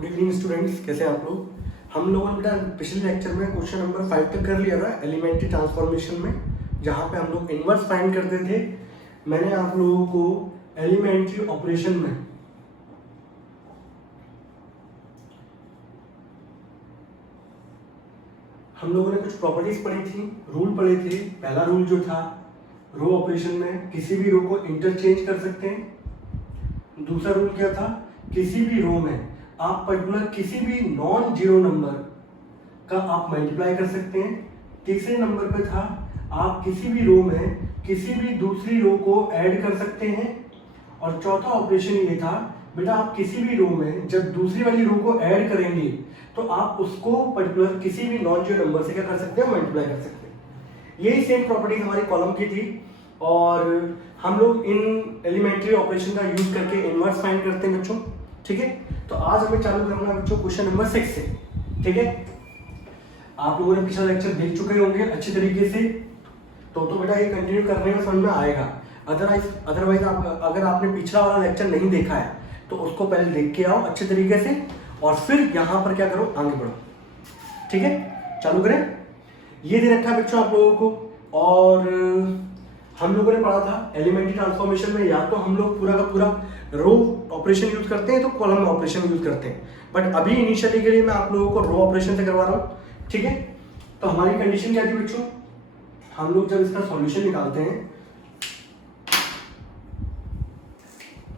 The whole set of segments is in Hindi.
गुड इवनिंग स्टूडेंट्स, कैसे हैं आप लोग। हम लोगों ने बेटा पिछले लेक्चर में क्वेश्चन नंबर 5 तक कर लिया था एलिमेंट्री ट्रांसफॉर्मेशन में, जहाँ पे हम लोग इनवर्स फाइंड करते थे। मैंने आप लोगों को एलिमेंट्री ऑपरेशन में हम लोगों ने कुछ प्रॉपर्टीज पढ़ी थी, रूल पढ़े थे। पहला रूल जो था, रो ऑपरेशन में किसी भी रो को इंटरचेंज कर सकते हैं। दूसरा रूल क्या था, किसी भी रो में आप पर्टिकुलर किसी भी नॉन जीरो नंबर का आप मल्टीप्लाई कर सकते हैं। तीसरे नंबर पे था, आप किसी भी रो में किसी भी दूसरी रो को ऐड कर सकते हैं। और चौथा ऑपरेशन ये था बेटा, आप किसी भी रो में जब दूसरी वाली रो को ऐड करेंगे तो आप उसको पर्टिकुलर किसी भी नॉन जीरो नंबर से क्या कर सकते हैं, मल्टीप्लाई कर सकते हैं। यही सेम प्रॉपर्टीज हमारी कॉलम की थी और हम लोग इन एलिमेंट्री ऑपरेशन का यूज करके इनवर्स फाइंड करते हैं बच्चों। ठीक है, तो आज हमें चालू करना है बच्चों क्वेश्चन नंबर 6 से। ठीक है, आप लोगों ने पिछला लेक्चर देख चुके होंगे अच्छी तरीके से, तो बेटा ये कंटिन्यू करने में समझ में आएगा। अदरवाइज अगर आपने पिछला वाला लेक्चर नहीं देखा है तो उसको पहले देख के आओ अच्छे तरीके से और फिर यहाँ पर क्या करो, आगे बढ़ो। ठीक है, चालू करें। ये दे रखा है बच्चों आप लोगों को, और हम लोगों ने पढ़ा था एलिमेंट्री ट्रांसफॉर्मेशन में या तो हम लोग पूरा का पूरा रो ऑपरेशन यूज करते हैं तो कॉलम ऑपरेशन यूज करते हैं, बट अभी इनिशियली के लिए मैं आप लोगों को रो ऑपरेशन से करवा रहा हूँ। ठीक है, तो हमारी कंडीशन क्या थी बच्चों, हम लोग जब इसका सॉल्यूशन निकालते हैं,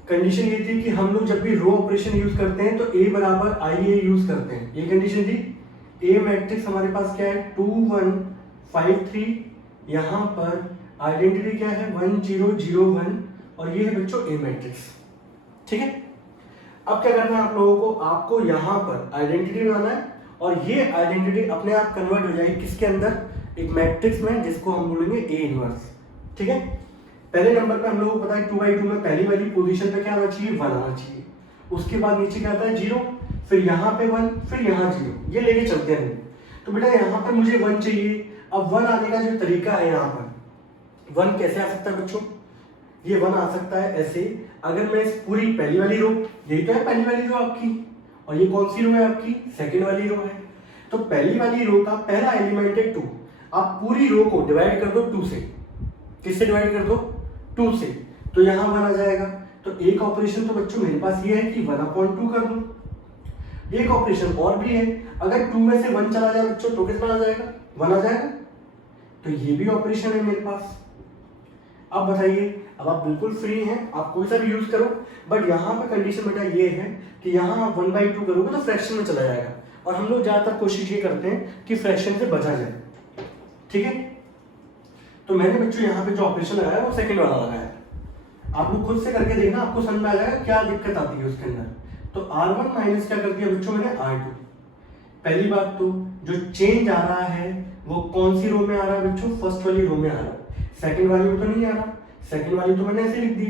कंडीशन ये थी कि हम लोग जब भी रो ऑपरेशन यूज करते हैं तो a बराबर आई ए यूज करते हैं। ये कंडीशन थी। ए मैट्रिक्स हमारे पास क्या है, 2 1 5 3, यहाँ पर आइडेंटिटी क्या है 1 0 0 1, और ये है बच्चों ए मैट्रिक्स। ठीक है, अब क्या करना है आप लोगों को, आपको यहाँ पर आइडेंटिटी बनाना है और ये आइडेंटिटी अपने आप कन्वर्ट हो जाएगी किसके अंदर, एक मैट्रिक्स में जिसको हम बोलेंगे ए इनवर्स। ठीक है, पहले नंबर पे हम लोगों को पता है 2/2 में पहली वाली पोजीशन पे क्या आना चाहिए, 1 आना चाहिए। उसके बाद नीचे क्या आता है 0, फिर यहाँ पे 1, फिर यहाँ 0, ये लेके चलते हैं। तो बेटा यहाँ पर मुझे 1 चाहिए। अब 1 आने का जो तरीका है, यहाँ पर 1 कैसे आ सकता है बच्चों, ये 1 आ सकता है ऐसे, अगर मैं इस पूरी पहली वाली रो, यही तो है पहली वाली रो आपकी, और ये कौन सी रो है आपकी, सेकंड वाली रो है। तो पहली वाली रो का पहला एलिमेंट है 2, आप पूरी रो को डिवाइड कर दो 2 से। किससे डिवाइड कर दो, 2 से, तो यहाँ 1 आ जाएगा। तो एक ऑपरेशन तो बच्चों मेरे पास ये है कि 1/2 कर दो। एक ऑपरेशन और भी है, अगर 2 में से 1 चला जाए बच्चों तो कितना आ जाएगा, 1 आ जाएगा। तो ये भी ऑपरेशन है मेरे पास। अब बताइए, अब आप बिल्कुल फ्री हैं, आप कोई सा भी यूज करो, बट यहाँ पे कंडीशन बेटा ये है कि यहाँ आप 1/2 करोगे तो फ्रैक्शन में चला जाएगा, और हम लोग ज्यादातर कोशिश ये करते हैं कि फ्रैक्शन से बचा जाए। ठीक है, तो मैंने बच्चों यहाँ पे जो ऑपरेशन लगाया वो सेकंड वाला लगाया है। आप लोग खुद से करके देखना, आपको समझ में आ जाएगा क्या दिक्कत आती है उसके अंदर। तो R1 माइनस क्या कर दिया बच्चों मैंने, R2। पहली बात तो जो चेंज आ रहा है वो कौन सी रो में आ रहा है बच्चों, फर्स्ट वाली रो में आ रहा है, सेकंड वाली में तो नहीं आ रहा। सेकंड वाली तो मैंने ऐसे लिख दी,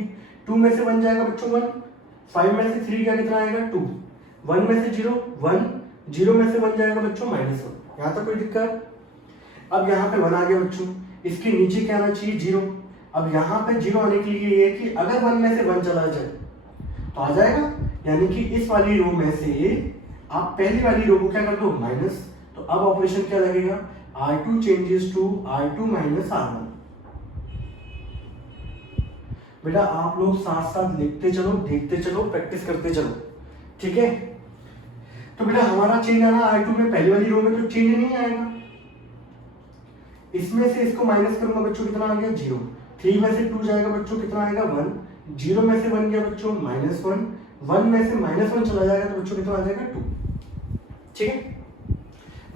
2 में से 1 जाएगा बच्चों 1, 5 में से 3 क्या कितना आएगा 2, 1 में से 0 1, 0 में से 1 जाएगा बच्चों -1। यहाँ तक कोई दिक्कत। अब यहाँ पे 1 आ गया बच्चों, इसके नीचे क्या आना चाहिए 0। अब यहाँ पे 0 आने के लिए ये है कि अगर 1 में से 1 चला जाए तो आ जाएगा, यानी कि इस वाली रो में से आप पहली वाली रो को क्या कर दो, माइनस। तो अब ऑपरेशन क्या लगेगा, R2 changes to R2 minus R1। बेटा आप लोग साथ साथ लिखते चलो, देखते चलो, प्रैक्टिस करते चलो। ठीक है, तो बेटा हमारा चेंज आना R2 में, पहली वाली रो में तो चेंज नहीं आएगा। इसमें से इसको माइनस करूंगा बच्चों, कितना आ गया 0। 3 में से 2 जाएगा बच्चों, कितना आएगा 1। 0 में से 1 गया बच्चों -1, 1 में से -1 चला जाएगा तो बच्चों कितना आ जाएगा 2। ठीक है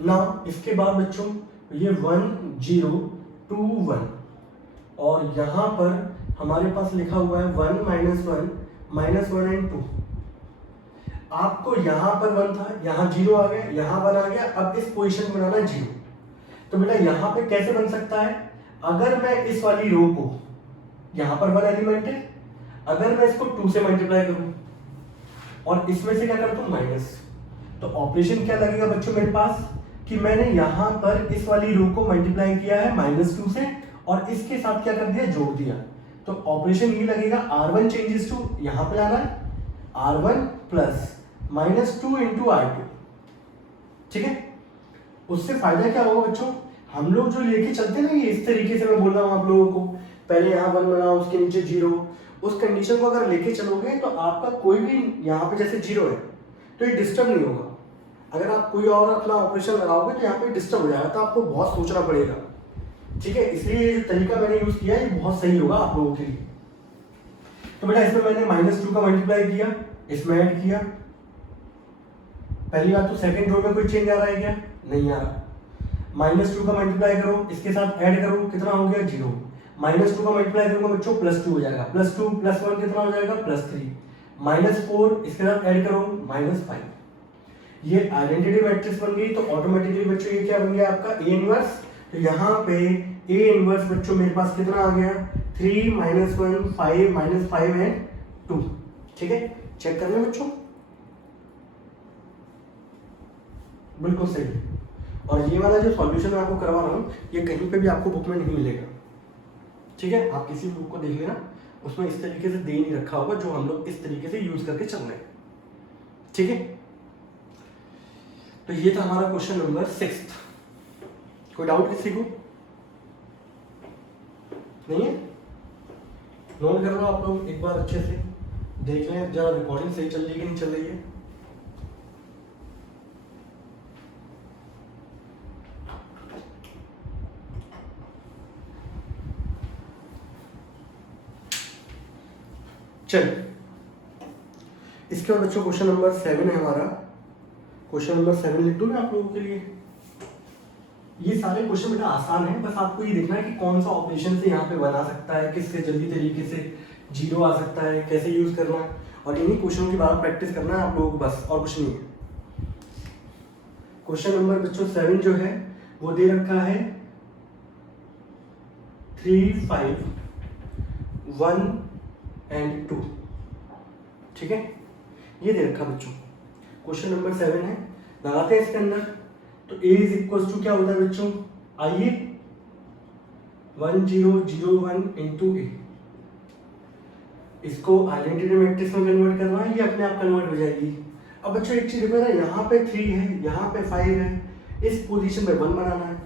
ना, इसके बाद बच्चों ये 1 0 2 1, और यहाँ पर हमारे पास लिखा हुआ है 1 -1 एंड 2। आपको यहाँ पर 1 था, यहाँ 0 आ गया, यहाँ 1 आ गया। अब इस पोजीशन में बनाना है 0। तो बेटा यहाँ पे कैसे बन सकता है, अगर मैं इस वाली रो को, यहाँ पर 1 एलिमेंट है, अगर मैं इसको 2 से मल्टीप्लाई करूं और इसमें से क्या कर दूं माइनस, तो ऑपरेशन क्या लगेगा बच्चों मेरे पास कि मैंने यहाँ पर इस वाली रो को मल्टीप्लाई किया है -2 से, और इसके साथ क्या कर दिया, जोड़ दिया। तो ऑपरेशन ये लगेगा R1 चेंजेस टू, यहाँ पे लाना है R1 प्लस -2 इंटू R2, ठीक है। उससे फायदा क्या होगा बच्चों, हम लोग जो लेके चलते हैं ना, ये इस तरीके से मैं बोल रहा हूँ आप लोगों को, पहले यहाँ 1 बनाओ उसके नीचे 0, उस कंडीशन को अगर लेके चलोगे तो आपका कोई भी यहाँ पे जैसे 0 है तो ये डिस्टर्ब नहीं होगा। अगर आप कोई और अपना ऑपरेशन लगाओगे तो यहाँ पे डिस्टर्ब हो जाएगा, तो आपको बहुत सोचना पड़ेगा, ठीक है। इसलिए ये जो तरीका मैंने यूज किया है ये बहुत सही होगा आप लोगों के लिए। तो बेटा इसमें मैंने -2 का मल्टीप्लाई किया, इसमें ऐड किया। पहली बात तो सेकंड रो में कोई चेंज आ रहा है क्या, नहीं आ रहा। -2 का मल्टीप्लाई करो, इसके साथ ऐड करो, कितना हो गया 0। -2 का मल्टीप्लाई करूंगा बच्चों +2 हो जाएगा, +2 + 1 कितना हो जाएगा +3, -4 इसके साथ ऐड करो -5। ये आइडेंटिटी मैट्रिक्स बन गई। तो ऑटोमेटिकली बच्चों ये क्या बन गया आपका A इनवर्स। तो यहाँ पे A इनवर्स बच्चों मेरे पास कितना आ गया 3 -1 5 -5 एंड 2, ठीक है। चेक कर लें बच्चों, बिल्कुल सही। और ये वाला जो सॉल्यूशन मैं आपको करवा रहा हूँ ये कहीं पे भी आपको बुक में नहीं मिलेगा, ठीक है। आप किसी बुक को देख लेना, उसमें इस तरीके से दे नहीं रखा होगा जो हम लोग इस तरीके से यूज करके चल रहे हैं, ठीक है। तो ये था हमारा क्वेश्चन नंबर 6। कोई डाउट किसी को नहीं है? नोट कर लो आप लोग, एक बार अच्छे से देख लें जरा रिकॉर्डिंग सही चल रही है कि नहीं चल रही है। चलिए इसके बाद बच्चों क्वेश्चन नंबर 7 है हमारा। क्वेश्चन नंबर 7 लिख दूं मैं आप लोगों के लिए। ये सारे क्वेश्चन बेटा आसान है, बस आपको ये देखना है कि कौन सा ऑपरेशन से यहाँ पे बना सकता है, किससे जल्दी तरीके से 0 आ सकता है, कैसे यूज करना है, और इन्हीं क्वेश्चनों की बार प्रैक्टिस करना है आप लोगों को, बस और कुछ नहीं है। क्वेश्चन नंबर बच्चों 7 जो है वो दे रखा है 3 5 1 एंड 2, ठीक है। ये दे रखा बच्चों, क्वेश्चन नंबर 7 है। लगाते हैं इसके अंदर। तो a इज इक्वल टू क्या होता है बच्चों, आइए 1 0 0 1 इंटू a। इसको आइडेंटिटी मैट्रिक्स में कन्वर्ट करना है, ये अपने आप कन्वर्ट हो जाएगी। अब बच्चों एक चीज देखो ना, यहाँ पे 3 है, यहाँ पे 5 है, इस पोजीशन पे 1 बनाना है।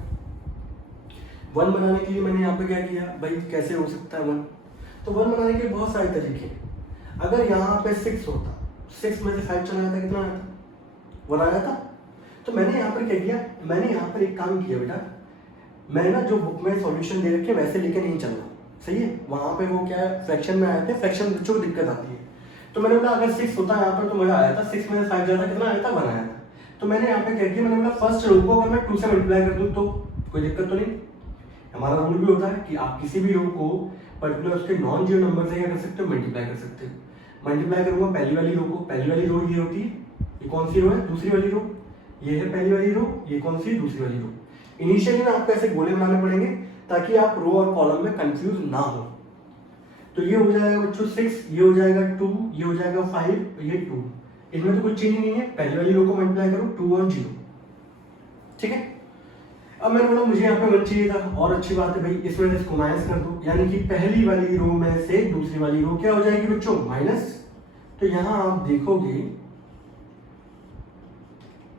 1 बनाने के लिए मैंने यहाँ पे क्या किया भाई, कैसे हो सकता है 1, तो 1 बनाने के बहुत सारे तरीके हैं। अगर यहाँ पे 6 होता, 6 में से 5 चला जाता, कितना आया था 1 आया था। तो मैंने यहाँ पर क्या किया, मैंने यहाँ पर एक काम किया बेटा, मैं ना जो बुक में सॉल्यूशन दे रखे वैसे लेके नहीं चलना, सही है। वहाँ पे वो क्या है फ्रैक्शन में आए थे, फ्रैक्शन बच्चों को दिक्कत आती है। तो मैंने बोला अगर 6 होता यहाँ पर तो मजा आया था, 6 में से 5 जाता, कितना आया था 1 आया था। तो मैंने यहाँ पे क्या किया, मैंने बोला फर्स्ट रो को अगर मैं 2 से मल्टीप्लाई कर दूँ तो कोई दिक्कत तो नहीं। हमारा रूल भी होता है कि आप किसी भी रो को पर्टिकुलर उसके नॉन जीरो नंबर से क्या कर सकते हो, मल्टीप्लाई कर सकते हो। मल्टीप्लाई करूंगा पहली वाली रो को, पहली वाली रो ये होती है, ये कौन सी रो है, दूसरी वाली रो, ये है पहली वाली रो, ये कौन सी दूसरी वाली रो। इनिशियली ना आपको ऐसे गोले बनाने पड़ेंगे ताकि आप रो और कॉलम में कंफ्यूज ना हो। तो ये हो जाएगा बच्चों 6, ये हो जाएगा 2, ये हो जाएगा 5, ये 2, इसमें तो कुछ चेंज नहीं है। पहली वाली रो को मल्टीप्लाई करो 2 और 0, ठीक है। अब मैंने बोला मुझे यहाँ पे 1 चाहिए था, और अच्छी बात है भाई इसमें से इसको माइनस कर दो, यानी कि पहली वाली रो में से दूसरी वाली रो क्या हो जाएगी बच्चों, माइनस। तो यहाँ आप देखोगे,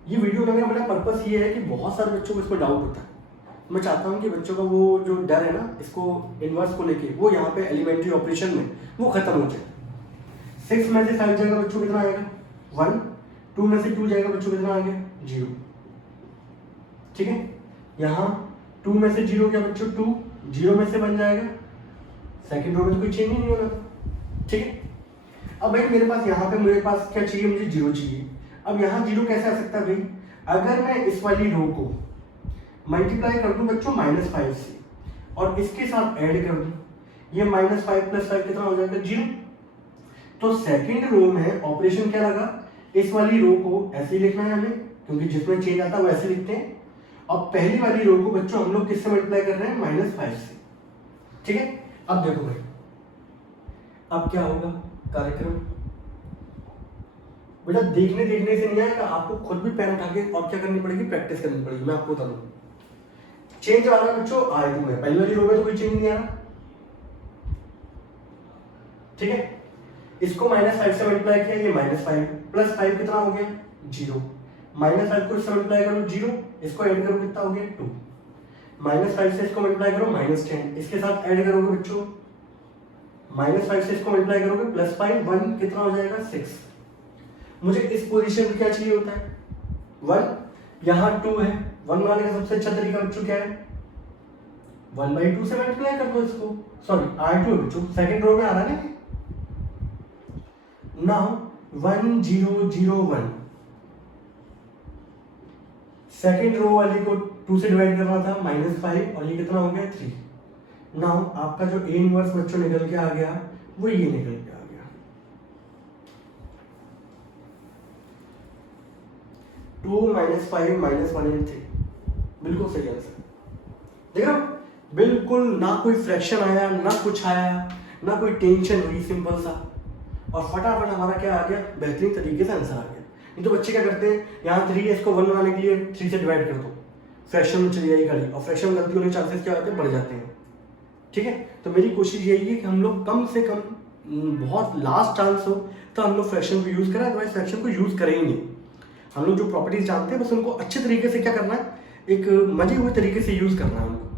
ये वीडियो बनाने का मेरा पर्पस ये है कि बहुत सारे बच्चों को इसमें डाउट होता है। मैं चाहता हूँ कि बच्चों का वो जो डर है ना इसको इनवर्स को लेके, वो यहाँ पे एलिमेंट्री ऑपरेशन में वो खत्म हो जाए। 6 में से 5 जाएगा बच्चों कितना आएगा 1, 2 में से 2 जाएगा बच्चों कितना आ गया 0, ठीक है। यहाँ 2 में से 0 क्या बच्चों 2, 0 में से 1 जाएगा, सेकंड रो में तो कोई चेंज ही नहीं होना था, ठीक है। अब भाई मेरे पास यहाँ पे मेरे पास क्या चाहिए, मुझे 0 चाहिए। अब यहाँ 0 कैसे आ सकता है भाई, अगर मैं इस वाली रो को मल्टीप्लाई कर दूं बच्चों -5 से और इसके साथ ऐड कर दूं, ये -5 + 5 कितना हो जाएगा 0। तो सेकंड रो में ऑपरेशन क्या लगा, इस वाली रो को ऐसे ही लिखना है हमें, क्योंकि जिसमें चेंज आता है वो ऐसे लिखते हैं। और पहली वाली रो को बच्चों हम लोग किससे मल्टीप्लाई कर रहे हैं -5 से, ठीक है। अब देखो भाई अब क्या होगा कार्यक्रम, बेटा देखने देखने से नहीं आएगा, आपको खुद भी पेन उठा के और क्या करनी पड़ेगी, प्रैक्टिस करनी पड़ेगी। मैं आपको बता दूं चेंज आ रहा है बच्चों आए में, पहली वाली रो में तो कोई चेंज नहीं आ रहा, ठीक है। इसको -5 से मल्टीप्लाई किया, ये -5 प्लस 5 कितना हो गया 0, -5 को इससे मल्टीप्लाई करो 0, इसको ऐड करो कितना हो गया 2, -5 से इसको मल्टीप्लाई करो -10, इसके साथ ऐड करोगे बच्चों, -5 से इसको मल्टीप्लाई करोगे +5 1 कितना हो जाएगा 6। मुझे इस पोजीशन में क्या चाहिए होता है 1, यहाँ 2 है, 1 बनाने का सबसे अच्छा तरीका बच्चों क्या है 1/2 से मल्टीप्लाई कर दो इसको, सॉरी R2 बच्चों सेकंड रो में आ रहा है ना। नाउ 1 0 0 1 सेकंड रो वाले को 2 से डिवाइड करना था -5 और ये कितना हो गया 3। नाउ आपका जो A इनवर्स बच्चों निकल के आ गया वो ये निकल के आ गया 2 -5 -1 and 3, बिल्कुल सही आंसर। देख रहे हो बिल्कुल ना कोई फ्रैक्शन आया ना कुछ आया ना कोई टेंशन हुई, सिंपल सा और फटाफट हमारा क्या आ गया बेहतरीन तरीके से आंसर आ गया। नहीं तो बच्चे क्या करते हैं यहाँ 3 है इसको 1 बनाने के लिए 3 से डिवाइड कर दो, फ्रैक्शन में चली जाएगी गाड़ी और फ्रैक्शन में गलती होने के चांसेस क्या होते हैं बढ़ जाते हैं। ठीक है, तो मेरी कोशिश यही है कि हम लोग कम से कम बहुत लास्ट चांस हो तो हम लोग फ्रैक्शन को यूज़ करें, अदरवाइज फ्रैक्शन को यूज़ करें ही नहीं। हम लोग जो प्रॉपर्टीज जानते हैं बस उनको अच्छे तरीके से क्या करना है, एक मजे हुए तरीके से यूज़ करना है हमको।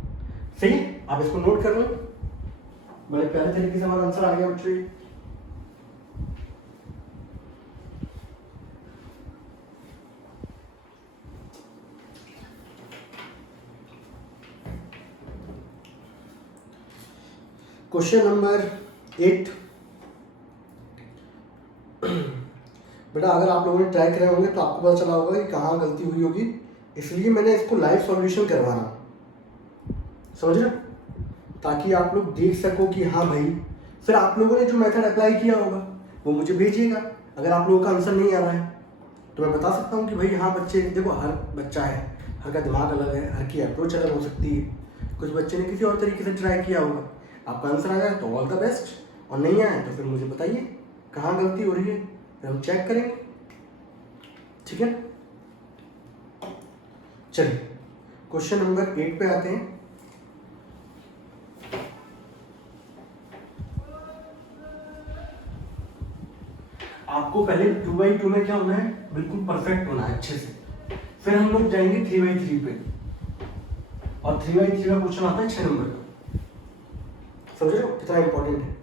सही है, आप इसको नोट कर लो, बड़े प्यारे तरीके से हमारा आंसर आ गया बच्चों। Question number 8। बेटा अगर आप लोगों ने ट्राई करे होंगे तो आपको पता चला होगा कि कहाँ गलती हुई होगी, इसलिए मैंने इसको लाइव सॉल्यूशन करवाना, समझ रहे, ताकि आप लोग देख सको कि हाँ भाई। फिर आप लोगों ने जो मेथड अप्लाई किया होगा वो मुझे भेजिएगा। अगर आप लोगों का आंसर नहीं आ रहा है तो मैं बता सकता हूँ कि भाई हाँ बच्चे देखो, हर बच्चा है, हर का दिमाग अलग है, हर की अप्रोच अलग हो सकती है। कुछ बच्चे ने किसी और तरीके से ट्राई किया होगा, आपका आंसर आ जाए तो ऑल द बेस्ट, और नहीं आया तो फिर मुझे बताइए कहाँ गलती हो रही है, फिर हम चेक करेंगे। ठीक है, चलिए क्वेश्चन नंबर 8 पे आते हैं। आपको पहले 2/2 में क्या होना है, बिल्कुल परफेक्ट होना है अच्छे से, फिर हम लोग जाएंगे 3/3 पे, और 3/3 का क्वेश्चन आता है 6 नंबर का। समझ रहे हो कितना इंपॉर्टेंट है।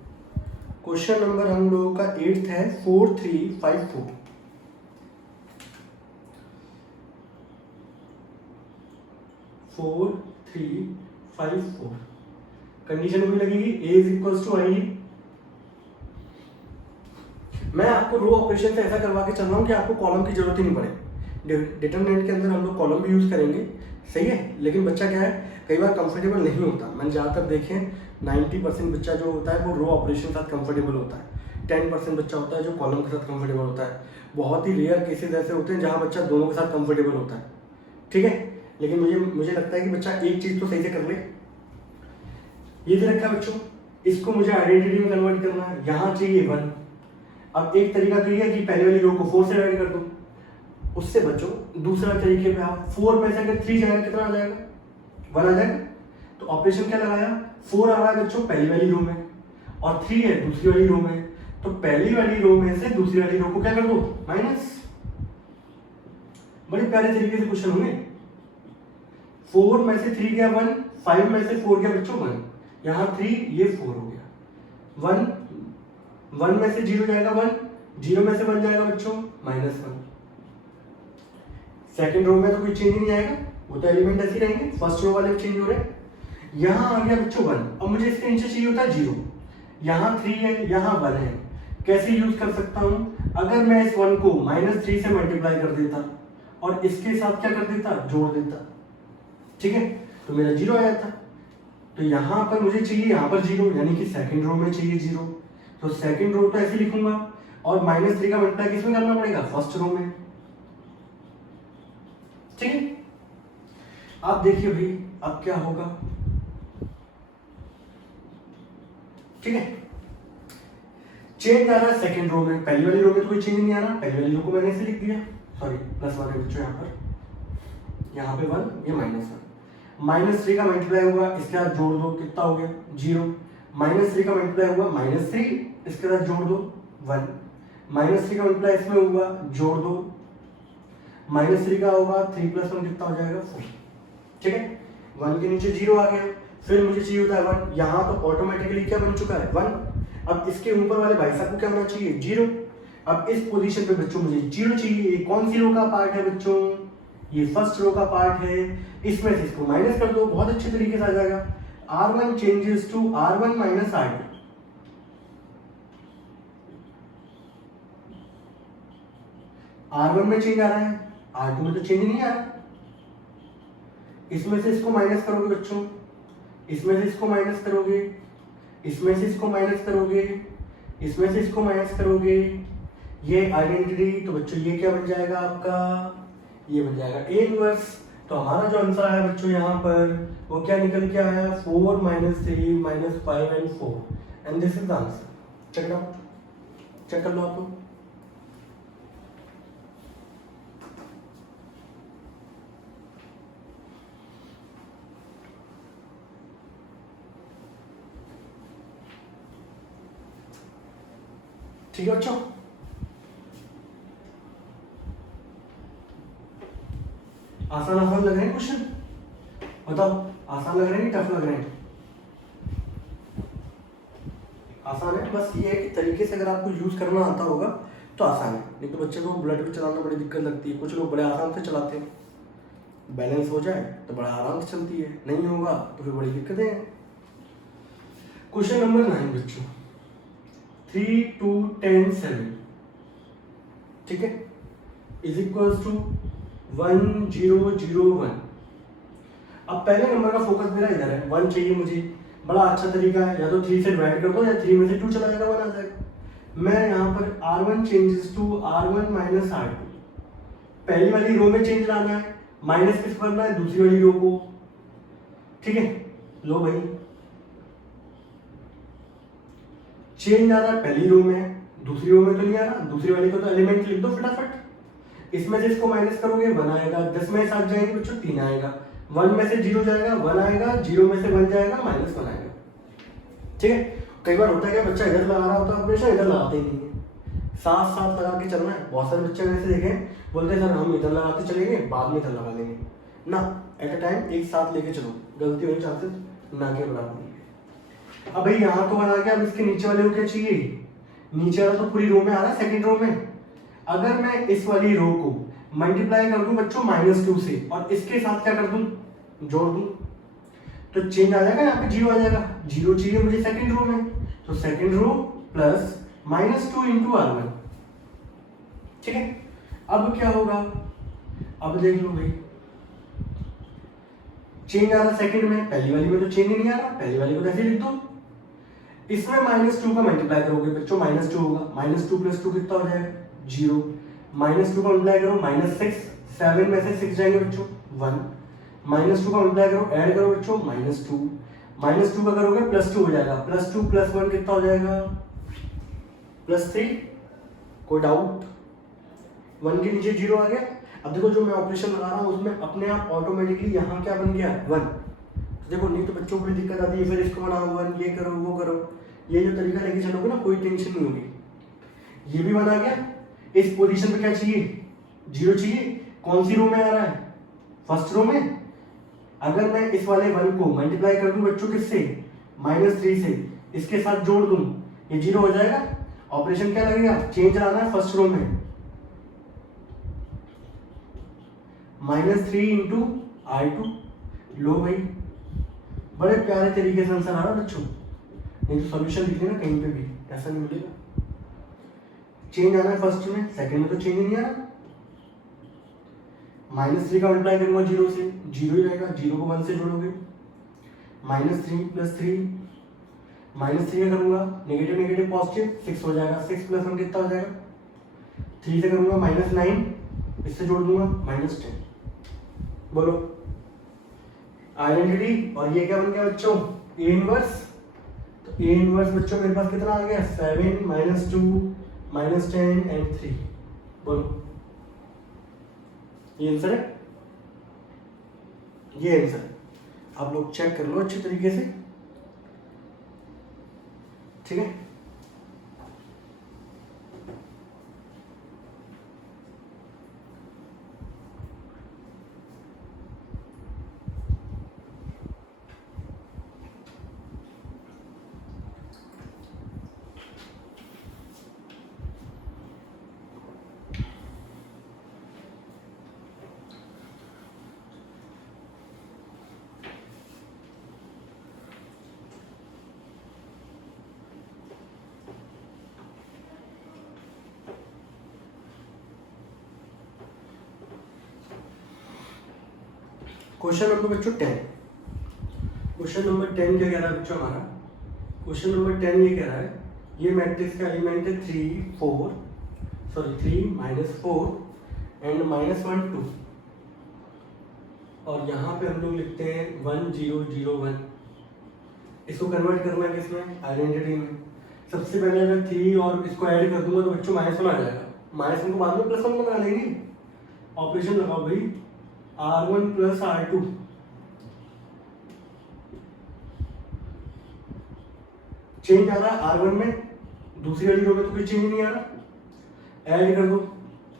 क्वेश्चन नंबर हम लोगों का 8th है 4354। कंडीशन भी लगेगी A इज इक्वल्स टू आई। मैं आपको रो ऑपरेशन से ऐसा करवा के चल रहा हूँ कि आपको कॉलम की जरूरत ही नहीं पड़े। डिटरमिनेंट के अंदर हम लोग कॉलम भी यूज करेंगे, सही है, लेकिन बच्चा क्या है कई बार कंफर्टेबल नहीं होता। मैंने ज़्यादातर देखे 90% बच्चा जो होता है वो रो ऑपरेशन के साथ कंफर्टेबल होता है, 10% बच्चा होता है जो कॉलम के साथ कंफर्टेबल होता है। बहुत ही रेयर केसेस ऐसे होते हैं जहाँ बच्चा दोनों के साथ कंफर्टेबल होता है। ठीक है, लेकिन मुझे लगता है कि बच्चा एक चीज़ तो सही से कर ले। ये दे रखा है बच्चों, इसको मुझे आइडेंटिटी में कन्वर्ट करना है, यहाँ चाहिए 1। अब एक तरीका तो ये है कि पहले वाली रो को 4 से डिवाइड कर दो, उससे बच्चों दूसरा तरीके पे आप 4 में से अगर 3 जाएगा कितना आ जाएगा 1 आ जाएगा। तो ऑपरेशन क्या लगाया, 4 आ रहा है बच्चों पहली वाली रो में और 3 है दूसरी वाली रो में, तो पहली वाली रो में से दूसरी वाली रो को क्या कर दो माइनस। बड़े प्यारे तरीके से क्वेश्चन होंगे। 4 में से 3 गया 1, 5 में से 4 गया बच्चों 1, यहाँ 3 ये 4 हो गया 1 में से 0 जाएगा 1, 0 में से 1 जाएगा बच्चों -1। सेकंड रो में तो कोई चेंज नहीं आएगा, वो तो एलिमेंट ऐसे ही रहेंगे, फर्स्ट रो वाले चेंज हो रहे हैं। यहाँ आ गया बच्चों 1, अब मुझे इसके नीचे चाहिए होता है 0, यहाँ 3 है यहाँ 1 है। कैसे यूज कर सकता हूँ, अगर मैं इस 1 को -3 से मल्टीप्लाई कर देता और इसके साथ क्या कर देता जोड़ देता, ठीक है, तो मेरा 0 आ जाता। तो यहाँ पर मुझे चाहिए यहाँ पर 0, यानी कि सेकंड रो में चाहिए 0, तो सेकंड रो तो ऐसे लिखूंगा और -3 का मल्टीप्लाई किसमें करना पड़ेगा फर्स्ट रो में। ठीक है, आप देखिए भाई अब क्या होगा। ठीक है, चेंज आ रहा है सेकंड रो में, पहली वाली रो में तो कोई चेंज नहीं आ रहा, पहली वाली रो को मैंने ऐसे लिख दिया, सॉरी +1 है बच्चों यहाँ पे 1 ये -1। -3 का मल्टीप्लाई हुआ, इसके साथ जोड़ दो कितना हो गया 0, -3 का मल्टीप्लाई हुआ -3 इसके साथ जोड़ दो 1 -3 का मल्टीप्लाई इसमें होगा, जोड़ दो, -3 का होगा 3 + 1 कितना हो जाएगा 4। ठीक है, 1 के नीचे 0 आ गया, फिर मुझे चाहिए होता है 1, यहाँ तो ऑटोमेटिकली क्या बन चुका है 1। अब इसके ऊपर वाले भाई साहब को क्या होना चाहिए 0। अब इस पोजीशन पे बच्चों मुझे 0 चाहिए। ये कौन सी रो का पार्ट है बच्चों, ये फर्स्ट रो का पार्ट है। इसमें से इसको माइनस कर दो, बहुत अच्छे तरीके से आ जाएगा। R1 changes to R1 minus R2। R1 में चेंज आ रहा है, R2 में तो चेंज नहीं आ रहा। इसमें से इसको माइनस करोगे बच्चों, इसमें से इसको माइनस करोगे, इसमें से इसको माइनस करोगे, इसमें से इसको माइनस करोगे, ये आइडेंटिटी। तो बच्चों ये क्या बन जाएगा आपका, ये बन जाएगा A इनवर्स। तो हमारा जो आंसर है बच्चों यहाँ पर वो क्या निकल के आया, 4 - 3 - 5 and 4 and this is the answer. Check it out, check कर लो आप लोग। ठीक है बच्चों, आसान आसान लग रहे हैं क्वेश्चन, बताओ आसान लग रहे हैं कि टफ लग रहे हैं। आसान है, बस ये है कि तरीके से अगर आपको यूज करना आता होगा तो आसान है, नहीं तो बच्चे को बुलेट पे चलाना बड़ी दिक्कत लगती है। कुछ लोग बड़े आसान से चलाते हैं, बैलेंस हो जाए तो बड़ा आराम से चलती है, नहीं होगा तो फिर बड़ी दिक्कतें हैं। क्वेश्चन नंबर 9 बच्चों, 3 2 10 7, ठीक है, इज इक्वल्स टू 1 0 0 1। अब पहले नंबर का फोकस मेरा इधर है, 1 चाहिए मुझे। बड़ा अच्छा तरीका है, या तो 3 से डिवाइड कर दो या 3 में से 2 चला जाएगा, 1 आ जाएगा। मैं यहाँ पर R1 changes to R1 minus R2, पहली वाली रो में चेंज लाना है, माइनस किस करना है, दूसरी वाली रो को। ठीक है, लो भाई चेंज आ रहा है पहली रो में, दूसरी रो में तो नहीं आ रहा, दूसरी वाली को तो एलिमेंट लिख दो फटाफट। इसमें से इसको माइनस करोगे 1 आएगा, 10 में 7 जाएंगे बच्चों 3 आएगा, 1 में से 0 जाएगा 1 आएगा, 0 में से 1 जाएगा -1 आएगा। ठीक है, कई बार होता है कि बच्चा इधर लगा रहा होता है ऑपरेशन, इधर लगाते ही नहीं है, साथ साथ लगा के चलना है। बहुत सारे बच्चे ऐसे देखे बोलते हैं सर हम इधर लगाते चलेंगे बाद में इधर लगा लेंगे ना, एट अ टाइम एक साथ लेके चलो, गलती होने चांसेस ना के बराबर। अब भाई यहाँ तो बना गया, अब इसके नीचे वाले को क्या चाहिए, नीचे वाला तो पूरी रो में आ रहा है, सेकंड रो में। अगर मैं इस वाली रो को मल्टीप्लाई कर दूं बच्चों -2 से और इसके साथ क्या कर दूं, जोड़ दूं, तो चेंज आ जाएगा, यहाँ पे 0 आ जाएगा। 0 चाहिए मुझे सेकंड रो में, तो second row plus -2 into R1। ठीक है, अब क्या होगा, अब देख लो भाई चेंज आ रहा सेकंड में, पहली वाली में तो चेंज नहीं आ रहा, पहली वाली को ऐसे लिख दो। इसमें -2 का मल्टीप्लाई करोगे बच्चों -2 होगा, -2 + 2 कितना हो जाएगा 0, -2 का मल्टीप्लाई करो -6, 7 में से 6 जाएंगे बच्चों 1, -2 का मल्टीप्लाई करो, ऐड करो बच्चों -2 का करोगे +2 हो जाएगा, +2 + 1 कितना हो जाएगा +3। कोई डाउट, 1 के नीचे 0 आ गया। अब देखो जो मैं ऑपरेशन लगा रहा हूँ उसमें अपने आप ऑटोमेटिकली यहाँ क्या बन गया 1। देखो नहीं तो बच्चों को बड़ी दिक्कत आती है, फिर इसको बनाओ 1, ये करो वो करो, ये जो तरीका लेके चलोगे ना कोई टेंशन नहीं होगी। ये भी बना गया, इस पोजीशन पे क्या चाहिए 0 चाहिए, कौन सी रो में आ रहा है, फर्स्ट रो में। अगर मैं इस वाले 1 को मल्टीप्लाई कर दूं बच्चों किससे -3 से, इसके साथ जोड़ दूं, ये 0 हो जाएगा। ऑपरेशन क्या लगेगा, चेंज लाना है फर्स्ट रो में, -3 इंटू R2। लो भाई बड़े प्यारे तरीके से आंसर आ रहा है बच्चों, नहीं तो सॉल्यूशन लिख लेना कहीं पे भी ऐसा नहीं मिलेगा। चेंज आना है फर्स्ट में, सेकंड में तो चेंज नहीं आ रहा। -3 का मल्टीप्लाई करूंगा 0 से, 0 ही रहेगा, 0 को 1 से जोड़ोगे, -3 + 3, -3 का करूंगा नेगेटिव नेगेटिव पॉजिटिव 6 हो जाएगा, 6 + 1 कितना हो जाएगा 3 से करूंगा -9, इससे जोड़ दूंगा -10। बोलो आइडेंटिटी, और ये क्या बन गया बच्चों A इनवर्स। तो A इनवर्स बच्चों मेरे पास कितना आ गया 7 -2 -10 एंड 3। बोलो ये आंसर है, ये आंसर है। आप लोग चेक कर लो अच्छे तरीके से, ठीक है। क्वेश्चन नंबर बच्चों 10। क्वेश्चन नंबर 10 क्या कह रहा है बच्चों हमारा? क्वेश्चन नंबर 10 ये कह रहा है ये मैट्रिक्स का एलिमेंट है 3 -4 एंड -1 2 और यहाँ पे हम लोग लिखते हैं 1 0 0 1। इसको कन्वर्ट करना है किसमें? आइडेंटिटी में। सबसे पहले अगर 3 और इसको ऐड कर दूंगा तो बच्चों -1 आ जाएगा। -1 को बाद में +1 बना लेंगे। ऑपरेशन लगाओ भाई, R1 + R2 चेंज आ रहा है R1 में, दूसरी वाली रो में तो कोई चेंज नहीं आ रहा। ऐड कर दो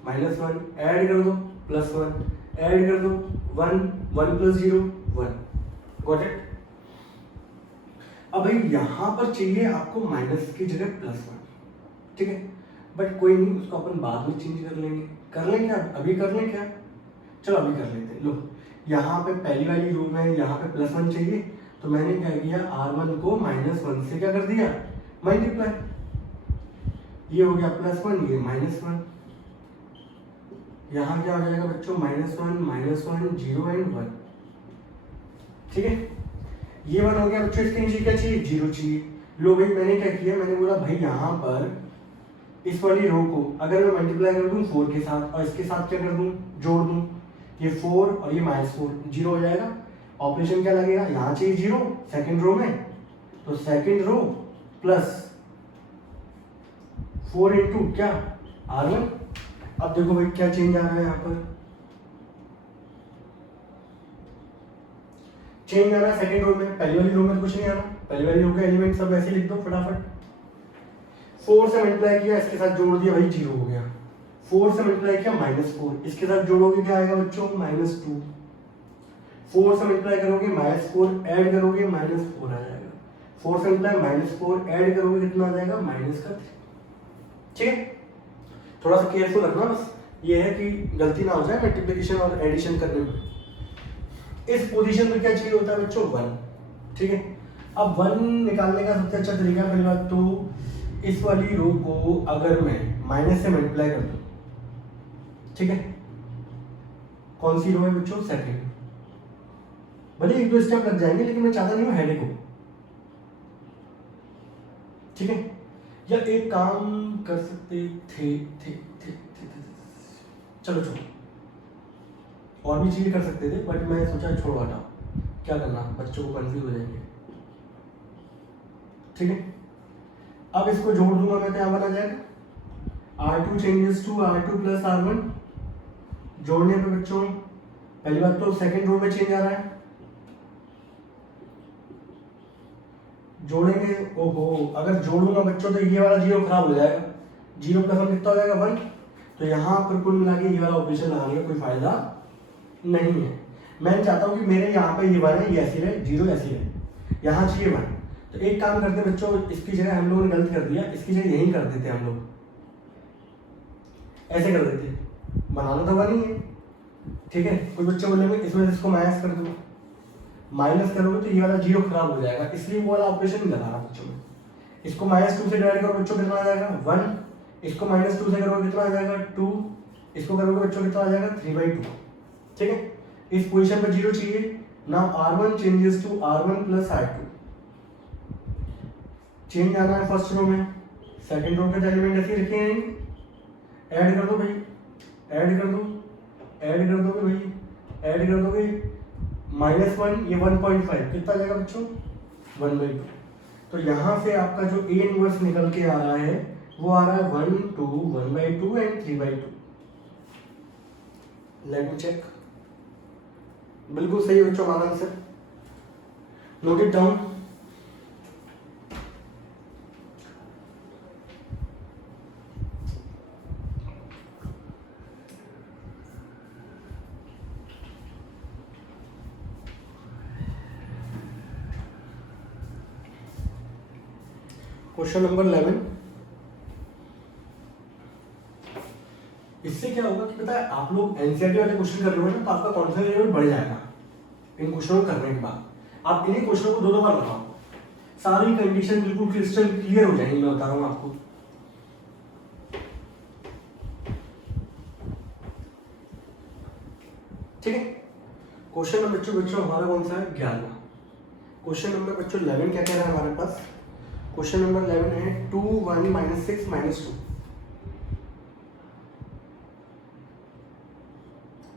-1, ऐड कर दो +1, ऐड कर दो 1 1 + 0 1। Got it? अब भाई यहां पर चाहिए आपको माइनस की जगह +1, ठीक है, बट कोई नहीं, उसको अपन बाद में चेंज कर लेंगे। कर लें क्या? अभी कर लें क्या? चलो अभी कर लेते हैं। लो यहाँ पे पहली वाली रो में यहाँ पे +1 चाहिए, तो मैंने क्या किया, R1 को -1 से क्या कर दिया, मल्टीप्लाई। ये हो गया +1, ये -1। यहाँ क्या हो जाएगा बच्चों? -1 0 एंड 1। ठीक है, ये 1 हो गया बच्चों। इसके नीचे क्या चाहिए? 0 चाहिए। लो भाई मैंने क्या किया, मैंने बोला भाई यहाँ पर इस वाली रो को अगर मैं मल्टीप्लाई कर दूं 4 के साथ और इसके साथ क्या कर दूं, जोड़ दूं, ये 4 और ये -4 0 हो जाएगा। ऑपरेशन क्या लगेगा? यहाँ चाहिए 0 सेकंड रो में, तो सेकंड रो प्लस 4 इंटू क्या, R1। अब देखो भाई क्या चेंज आ रहा है यहाँ पर, चेंज आ रहा है सेकंड रो में। पहली वाली रो में कुछ नहीं आ रहा, पहली वाली रो का एलिमेंट सब ऐसे लिख दो फटाफट। 4 से मल्टीप्लाई किया, इसके साथ जोड़ दिया, भाई 0 हो गया। 4 से मल्टीप्लाई किया -4, इसके साथ जोड़ोगे क्या आएगा बच्चों? -2। 4 से मल्टीप्लाई करोगे -4, ऐड करोगे -4 आ जाएगा। 4 से मल्टीप्लाई -4 ऐड करोगे कितना आ जाएगा? -3। ठीक है, थोड़ा सा केयरफुल रखना, बस ये है कि गलती ना हो जाए मल्टीप्लिकेशन और एडिशन करने में। इस पोजीशन पे क्या चाहिए होता है बच्चों? 1। ठीक है, अब 1 निकालने का सबसे अच्छा तरीका, पहली बात तो इस वाली रो को अगर मैं माइनस से मल्टीप्लाई कर दूं, ठीक है, कौन सी रो है बच्चों? सेकंड। भले 1-2 स्टेप लग जाएंगे, लेकिन मैं चाहता नहीं हूं हेडेक हो। ठीक है, या एक काम कर सकते थे, चलो और भी चीजें कर सकते थे, बट मैं सोचा छोड़ो हटाओ, क्या करना, बच्चों को कंफ्यूज हो जाएंगे। ठीक है, अब इसको जोड़ दूंगा मैं तो यहाँ बना जाएगा R2 changes to R2 + R1। जोड़ने पे बच्चों पहली बात तो सेकंड रो में चेंज आ रहा है, जोड़ेंगे, ओहो अगर जोड़ूंगा बच्चों तो ये वाला 0 खराब हो जाएगा। 0 + 1 कितना हो जाएगा? 1। तो यहाँ पर कुल मिला के ये वाला ऑपरेशन लगाने का कोई फायदा नहीं है। मैं चाहता हूँ कि मेरे यहाँ पे ये 1 है, ये ऐसी रहे, 0 ऐसी रहे, यहाँ चाहिए 1। तो एक काम करते हैं बच्चों, इसकी जगह हम लोगों ने गलत कर दिया, इसकी जगह यही कर देते हम लोग, ऐसे कर देते, बनाना तो 1 ही है। ठीक है, कुछ बच्चे बोलेंगे इसमें से इसको माइनस कर दो, माइनस करोगे तो ये वाला 0 खराब हो जाएगा, इसलिए वो वाला ऑपरेशन नहीं लगा रहा बच्चों में। इसको -2 से डिवाइड करो बच्चों, कितना आ जाएगा? 1। इसको -2 से करोगे कितना आ जाएगा? 2। इसको करोगे बच्चों कितना आ जाएगा? 3/2। ठीक है, इस पोजीशन पे 0 चाहिए। Now R1 changes to R1 + R2। Change आना है फर्स्ट रो में, सेकंड रो के एलिमेंट ऐसे रखे हैं, ऐड कर दो भाई, ऐड कर दो, ऐड कर दोगे भाई, ऐड कर दोगे -1, ये 1.5 कितना जाएगा बच्चों? 1/2। तो यहां से आपका जो A इनवर्स निकल के आ रहा है वो आ रहा है 1 2 1/2 एंड 3/2। लेट मी चेक, बिल्कुल सही बच्चों हमारा answer. Note it down. Question number 11। इससे क्या होगा कि पता है, आप लोग एनसीईआरटी वाले क्वेश्चन कर रहे हो ना, तो आपका कॉन्फिडेंस लेवल बढ़ जाएगा इन क्वेश्चनों को करने के बाद। आप इन्हीं क्वेश्चनों को 2-2 बार लगाओ, सारी कंडीशन बिल्कुल क्रिस्टल क्लियर हो जाएंगी, मैं बता रहा हूँ आपको। ठीक है, क्वेश्चन नंबर बच्चों हमारा कौन सा है 11। क्वेश्चन नंबर बच्चों 11 क्या कह रहा है हमारे पास? क्वेश्चन नंबर 11 है 2 1 - 6 - 2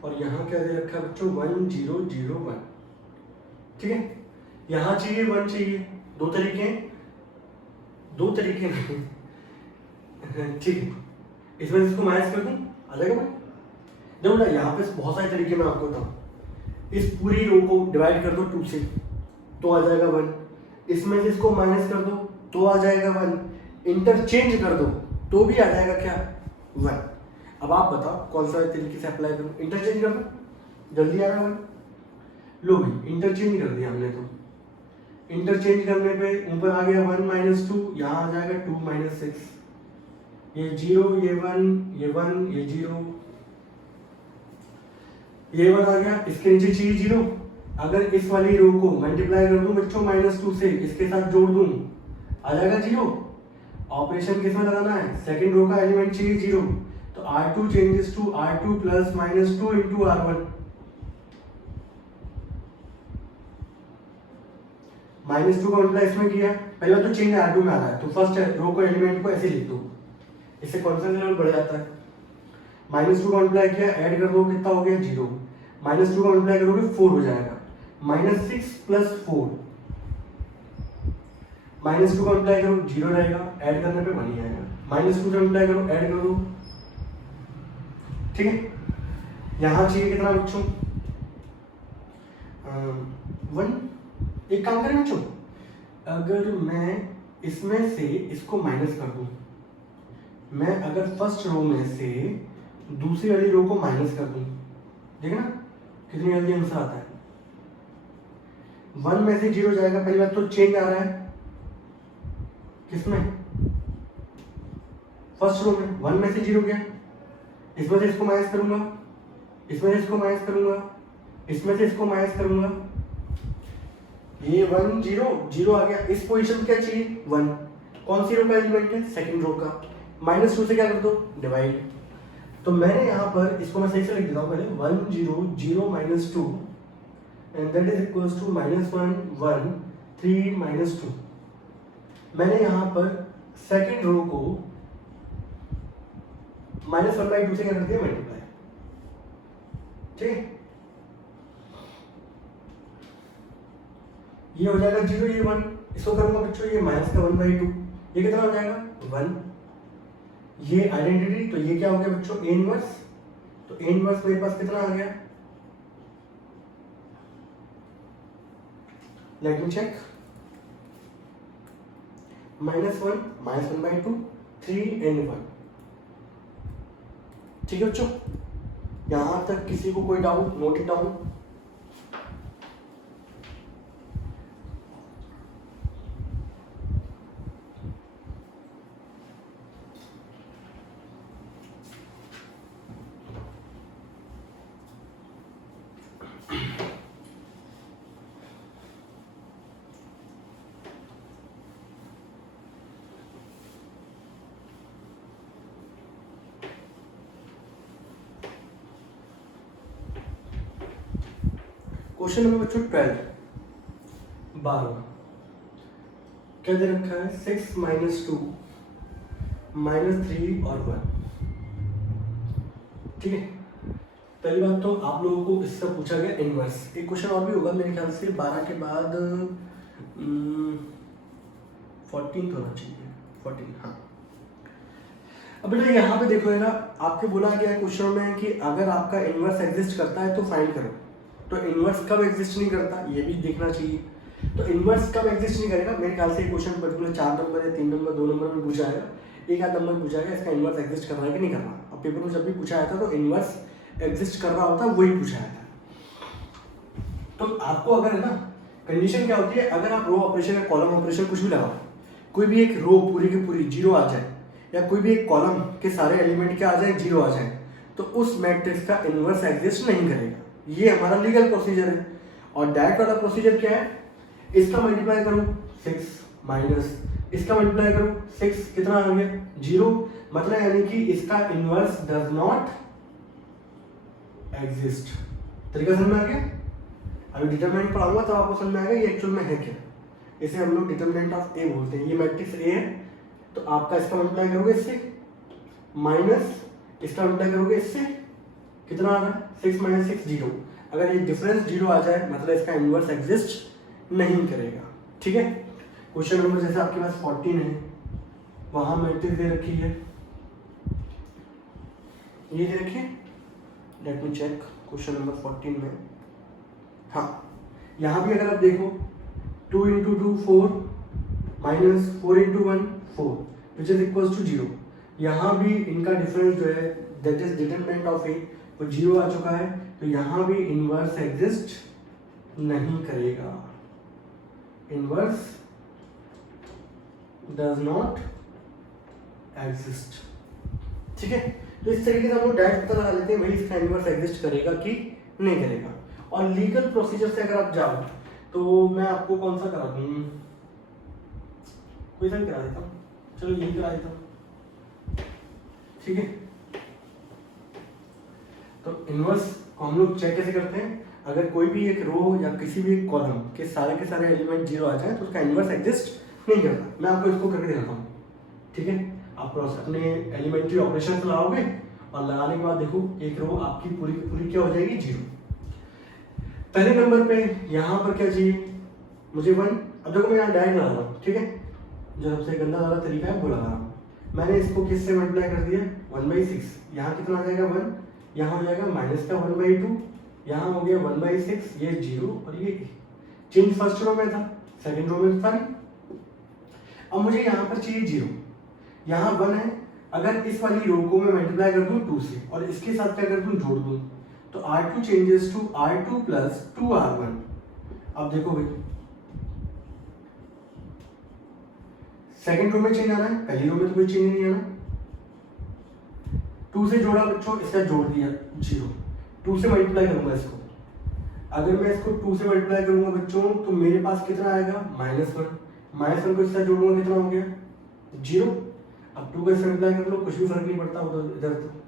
और यहाँ क्या दे रखा है बच्चों 1 0 0 1। ठीक है, यहाँ चाहिए 1 चाहिए, दो तरीके नहीं ठीक है, इसमें इसको माइनस कर दूं आ जाएगा भाई। देखो ना यहाँ पे बहुत सारे तरीके मैं आपको बताऊँ। इस पूरी रो को डिवाइड कर दो 2 से तो आ जाएगा 1, इसमें से इसको माइनस कर दो तो आ जाएगा 1, इंटरचेंज कर दो तो भी आ जाएगा क्या 1। अब आप बताओ कौन सा तरीके से अप्लाई करूँ? इंटरचेंज कर दो, जल्दी आ रहा है 1। लो भाई इंटरचेंज कर दिया हमने, तो इंटरचेंज करने पे ऊपर आ गया 1 - 2, यहाँ आ जाएगा 2 - 6, ये 0 ये 1 ये 1 ये 0 ये 1 आ गया, इसके नीचे चाहिए 0। अगर इस वाली रो को मल्टीप्लाई कर दूं बच्चों -2 से, इसके साथ जोड़ दूं आ जाएगा 0। ऑपरेशन किसमें लगाना है? सेकंड रो का एलिमेंट चाहिए 0, तो R2 changes to R2 plus -2 into R1। -2 का मल्टीप्लाई इसमें किया, पहला तो चेंज R2 में आ रहा है तो फर्स्ट रो को एलिमेंट को ऐसे लिख दो, इससे कॉन्सेप्ट लेवल बढ़ जाता है। -2 का मल्टीप्लाई किया, ऐड कर दो कितना हो गया 0, -2 का मल्टीप्लाई करोगे 4 हो जाएगा, -6 + 4, -2 का मल्टीप्लाई करो 0 रहेगा, ऐड करने पे 1 ही आएगा, -2 से मल्टीप्लाई करो ऐड कर दो। ठीक है, यहाँ चाहिए कितना बच्चों 1। एक काम करें बच्चों, अगर मैं इसमें से इसको माइनस कर दूं, मैं अगर फर्स्ट रो में से दूसरी वाली रो को माइनस कर दूं, देखना कितनी जल्दी आंसर आता है। 1 में से 0 जाएगा, पहली बात तो चेंज आ रहा है किसमें? फर्स्ट रो में। 1 में से 0 गया, इसमें से इसको माइनस करूंगा, इसमें से इसको माइनस करूंगा, इसमें से इसको माइनस करूंगा, ये 1 0 0 आ गया। इस पोजीशन क्या चाहिए 1, कौन सी रो का एलिमेंट है? सेकंड रो का। -2 से क्या कर दो डिवाइड, तो मैंने यहाँ पर इसको मैं सही से लिख देता हूँ पहले 1 0 0 -2 and that is equals to -1 1 3 -2। मैंने यहाँ पर सेकंड रो को -1/2 से क्या कर दिया मल्टीप्लाई। ठीक है, ये हो जाएगा 0 ये 1, इसको करूंगा बच्चों ये माइनस का 1/2, ये कितना हो जाएगा 1। ये आइडेंटिटी, तो ये क्या हो गया बच्चों A इनवर्स, तो A इनवर्स मेरे पास कितना आ गया, लेट मी चेक, -1 -1/2 3 and 1। ठीक है बच्चों, यहां तक किसी को कोई doubt? Note it down. Question number बच्चों 12 क्या दे रखा है 6 - 2 -3 और 1। ठीक है, पहली बात तो आप लोगों को इससे पूछा गया इनवर्स। एक क्वेश्चन और भी होगा मेरे ख्याल से 12 के बाद 14 होना चाहिए, 14 हाँ। अब बेटा यहाँ पे देखो है ना, आपके बोला गया है क्वेश्चन में कि अगर आपका इनवर्स एग्जिस्ट करता है तो फाइंड करो, तो इनवर्स कब एग्जिस्ट नहीं करता ये भी देखना चाहिए। तो इनवर्स कब एग्जिस्ट नहीं करेगा, मेरे ख्याल से क्वेश्चन पर्टिकुलर 4 नंबर या 3 नंबर 2 नंबर में पूछा आएगा, एक आध नंबर पूछा जाएगा इसका इनवर्स एग्जिस्ट कर रहा है कि नहीं कर रहा। अब पेपर में जब भी पूछा जाता तो इनवर्स एग्जिस्ट कर रहा होता वही पूछा जाता। तो आपको अगर है ना कंडीशन क्या होती है, अगर आप रो ऑपरेशन या कॉलम ऑपरेशन कुछ भी लगाओ, कोई भी एक रो पूरी की पूरी 0 आ जाए या कोई भी एक कॉलम के सारे एलिमेंट क्या आ जाए 0 आ जाए, तो उस मैट्रिक्स का इनवर्स एग्जिस्ट नहीं करेगा। ये हमारा लीगल प्रोसीजर है। और डायरेक्ट वाला प्रोसीजर क्या है, इसका मल्टीप्लाई करो 6 माइनस इसका मल्टीप्लाई करो 6, कितना आ गया 0, मतलब यानी कि इसका इनवर्स डज नॉट एग्जिस्ट। तरीका समझ में आ गया। अभी डिटरमिनेंट पढ़ाऊंगा तब आपको समझ में आएगा ये एक्चुअल में है क्या। इसे हम लोग डिटरमिनेंट ऑफ ए बोलते हैं। ये मैट्रिक्स ए है तो आपका इसका मल्टीप्लाई करोगे इससे माइनस इसका मल्टीप्लाई करोगे इससे, कितना आ रहा है 6 माइनस 6 0। अगर ये डिफरेंस 0 आ जाए मतलब इसका इन्वर्स एग्जिस्ट नहीं करेगा। ठीक है, क्वेश्चन नंबर जैसे आपके पास 14 है, वहां मैट्रिक्स दे रखी है, ये दे रखी है, let me check question number 14 में। हाँ, यहाँ भी अगर आप देखो 2 into 2 4 minus 4 into 1 4 which is equals to 0। यहाँ भी इनका डिफरेंस जो है that is determinant of A वो 0 आ चुका है, तो यहाँ भी इनवर्स एग्जिस्ट नहीं करेगा। Inverse does not exist. ठीक है, तो इस तरीके से हम लोग डायरेक्ट पता लगा लेते हैं भाई इसका इनवर्स एग्जिस्ट करेगा कि नहीं करेगा। और लीगल प्रोसीजर से अगर आप जाओ तो मैं आपको कौन सा करा दूँ, कोई सा भी करा देता हूँ, चलो यही करा देता हूँ। ठीक है, तो इनवर्स को हम लोग चेक कैसे करते हैं, अगर कोई भी एक रो या किसी भी एक कॉलम के सारे एलिमेंट 0 आ जाए तो उसका इनवर्स एग्जिस्ट नहीं करता। मैं आपको इसको करके दिखाता हूँ। ठीक है, आप अपने एलिमेंट्री ऑपरेशन लगाओगे और लगाने के बाद देखो एक रो आपकी पूरी की पूरी क्या हो जाएगी 0। पहले नंबर पे यहाँ पर क्या चाहिए मुझे 1। अब देखो मैं यहाँ डायरेक्ट लगा रहा हूँ। ठीक है, जो सबसे गंदा वाला तरीका है वो लगा रहा हूँ। मैंने इसको किससे मल्टीप्लाई कर दिया 1/6। यहाँ कितना आ जाएगा 1, यहाँ हो जाएगा माइनस का 1/2, यहाँ हो गया 1/6, ये 0 और ये चेंज फर्स्ट रो में था, सेकंड रो में था नहीं। अब मुझे यहाँ पर चाहिए 0, यहाँ 1 है। अगर इस वाली रो को मैं मल्टीप्लाई कर दूं 2 से और इसके साथ क्या कर दूं जोड़ दूं तो R2 changes to R2 plus 2R1। अब देखो भाई सेकंड रो में चेंज आना है, पहली रो में तो कोई चेंज नहीं आना। 2 से जोड़ा बच्चों, इसका जोड़ दिया 0। 2 से मल्टीप्लाई करूंगा इसको, अगर मैं इसको 2 से मल्टीप्लाई करूंगा बच्चों तो मेरे पास कितना आएगा -1। -1 को इससे जोड़ूंगा कितना हो गया 0। अब 2 का मल्टीप्लाई कर लो, कुछ भी फर्क नहीं पड़ता उधर इधर। तो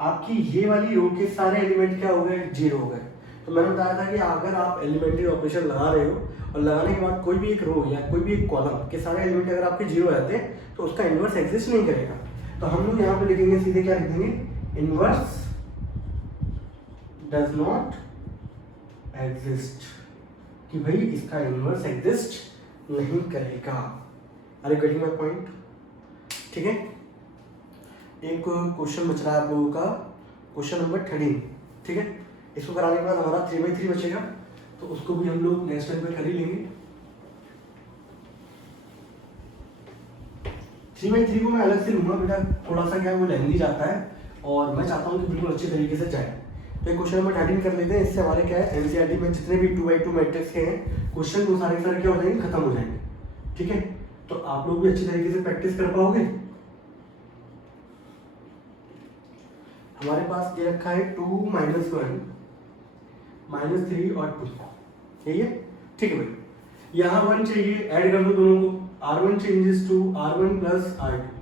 आपकी ये वाली रो के सारे एलिमेंट क्या हो गए 0 हो गए। तो मैंने बताया था कि अगर आप एलिमेंट्री ऑपरेशन लगा रहे हो और लगाने के बाद कोई भी एक रो या कोई भी एक कॉलम के सारे एलिमेंट अगर आपके 0 आते हैं तो उसका इनवर्स एग्जिस्ट नहीं करेगा। तो हम लोग यहाँ पे लिखेंगे सीधे क्या लिखेंगे, इनवर्स डज नॉट एग्जिस्ट, कि भाई इसका इनवर्स एग्जिस्ट नहीं करेगा। अरे गेटिंग माय पॉइंट। ठीक है, एक क्वेश्चन बच रहा है आप लोगों का, क्वेश्चन नंबर 13। ठीक है, इसको कराने के बाद हमारा 3/3 बचेगा तो उसको भी हम लोग नेक्स्ट टाइम पे कर ही लेंगे। 3/3 को मैं अलग से लूंगा बेटा, थोड़ा सा क्या है वो लेंदी जाता है और मैं चाहता हूँ कि बिल्कुल अच्छे तरीके से जाए। तो क्वेश्चन नंबर 13 कर लेते हैं। इससे हमारे क्या है एनसीईआरटी में जितने भी 2x2 मैट्रिक्स के हैं क्वेश्चन वो सारे क्या हो जाएंगे, खत्म हो जाएंगे। ठीक है, तो आप लोग भी अच्छी तरीके से प्रैक्टिस कर पाओगे। हमारे पास दे रखा है 2 - 1 -3 और 2, यही है। ठीक है भाई, यहाँ 1 चाहिए, ऐड कर दो दोनों को। R1 changes to R1 plus R2।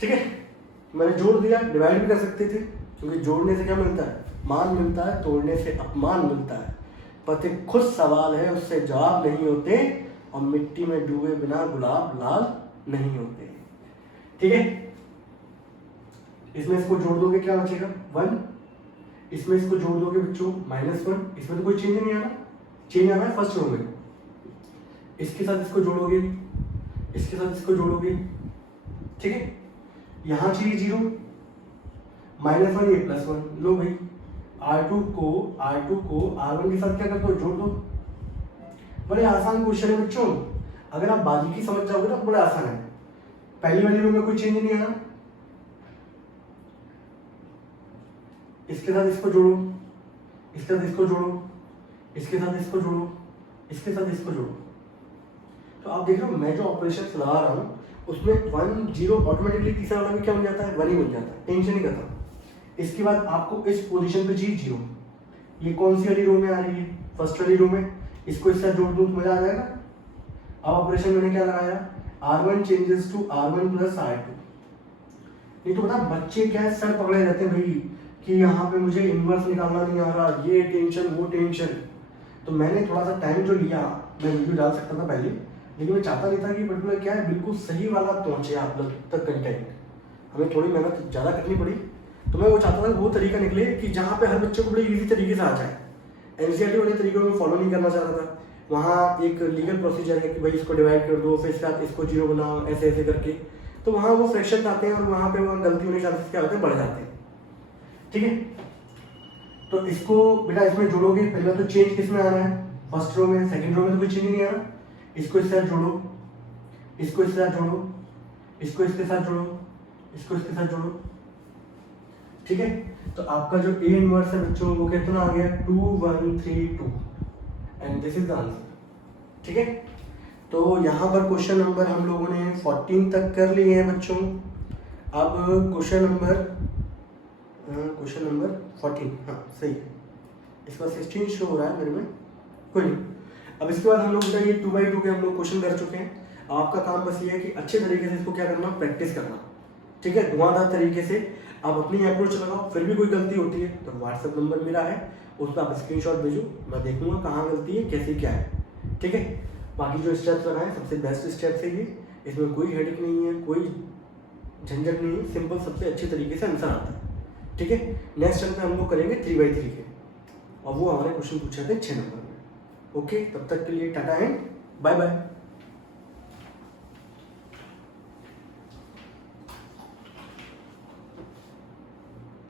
ठीक है, मैंने जोड़ दिया, डिवाइड भी कर सकते थे क्योंकि जोड़ने से क्या मिलता है मान मिलता है, तोड़ने से अपमान मिलता है। पति खुद सवाल है उससे जवाब नहीं होते और मिट्टी में डूबे बिना गुलाब लाल नहीं होते। ठीक है, इसमें इसको जोड़ दोगे क्या बचेगा 1, इसमें इसको जोड़ दोगे बच्चों -1। इसमें तो कोई चेंज नहीं आना, चेंज आना है फर्स्ट रो में। इसके साथ इसको जोड़ोगे, इसके साथ इसको जोड़ोगे। ठीक है, यहाँ चाहिए 0, -1 ये +1। लो भाई R2 को R1 के साथ क्या कर दो जोड़ दो। बड़े आसान क्वेश्चन है बच्चों, अगर आप बारीकी समझ जाओगे ना तो बड़ा आसान है। पहली वाली रो में कोई चेंज नहीं आना, इसके साथ इसको जोड़ो, इसके साथ इसको जोड़ो, इसके साथ इसको जोड़ो, इसके साथ इसको जोड़ो। तो आप देख रहे हो मैं जो ऑपरेशन लगा रहा हूँ उसमें 1 0 ऑटोमेटिकली तीसरा वाला भी क्या बन जाता है 1 ही बन जाता है, टेंशन नहीं करता। इसके बाद आपको इस पोजीशन पे चाहिए 0। ये कौन सी वाली रो में आ रही है, फर्स्ट वाली रो में। इसको इससे जोड़ दूँ तो मजा आ जाएगा। अब ऑपरेशन मैंने क्या लगाया, R1 changes to R1 plus R2। नहीं तो बता बच्चे क्या है, सर पकड़े रहते हैं भाई कि यहाँ पे मुझे इन्वर्स निकालना नहीं आ रहा, ये टेंशन वो टेंशन। तो मैंने थोड़ा सा टाइम जो लिया, मैं वीडियो डाल सकता था पहले, लेकिन मैं चाहता नहीं था कि पर्टिकुलर क्या है बिल्कुल सही वाला पहुँचे आप लोग तक कंटेंट। हमें थोड़ी मेहनत ज़्यादा करनी पड़ी, तो मैं वो चाहता था वो तरीका निकले कि जहाँ पे हर बच्चे को बड़े ईजी तरीके से आ जाए। एनसीईआरटी वाले तरीकों में फॉलो नहीं करना चाहता था। वहाँ एक लीगल प्रोसीजर है कि भाई इसको डिवाइड कर दो, फिर इसके बाद इसको जीरो बनाओ, ऐसे ऐसे करके। तो वहाँ वो फ्रैक्शन आते हैं और वहाँ पे वहाँ गलती होने के चांसेस क्या होते हैं, बढ़ जाते हैं। ठीक है, तो इसको बेटा इसमें जोड़ोगे, पहले तो चेंज किस में आना है, फर्स्ट रो में, सेकंड रो में तो कोई चेंज नहीं आ रहा। इसको इसके साथ जोड़ो, इसको इसके साथ जोड़ो, इसको इसके साथ जोड़ो, इसको इसके साथ जोड़ो। ठीक है, तो आपका जो ए इनवर्स है बच्चों वो कितना आ गया, 2 1 3 2 and this is the answer. ठीक है, तो यहाँ पर क्वेश्चन नंबर हम लोगों ने 14 तक कर लिए हैं बच्चों। अब क्वेश्चन नंबर 14, हाँ सही है, इसका 16 शो हो रहा है मेरे में, कोई नहीं। अब इसके बाद हम लोग ये 2x2 के हम लोग क्वेश्चन कर चुके हैं। आपका काम बस ये है कि अच्छे तरीके से इसको क्या करना, प्रैक्टिस करना। ठीक है, धुआंधार तरीके से आप अपनी अप्रोच लगाओ। फिर भी कोई गलती होती है तो व्हाट्सएप नंबर मेरा है, उस पर आप स्क्रीनशॉट भेजो, मैं देखूंगा कहाँ गलती है, कैसे क्या है। ठीक है, बाकी जो स्टेप्स लगाए सबसे बेस्ट स्टेप्स है ये, इसमें कोई हेडेक नहीं है, कोई झंझट नहीं है, सिंपल सबसे अच्छे तरीके से आंसर आता है। ठीक है, नेक्स्ट टाइम में हम लोग करेंगे 3x3 के, और वो हमारे क्वेश्चन पूछे थे 6 नंबर में। ओके, तब तक के लिए टाटा एंड बाय बाय।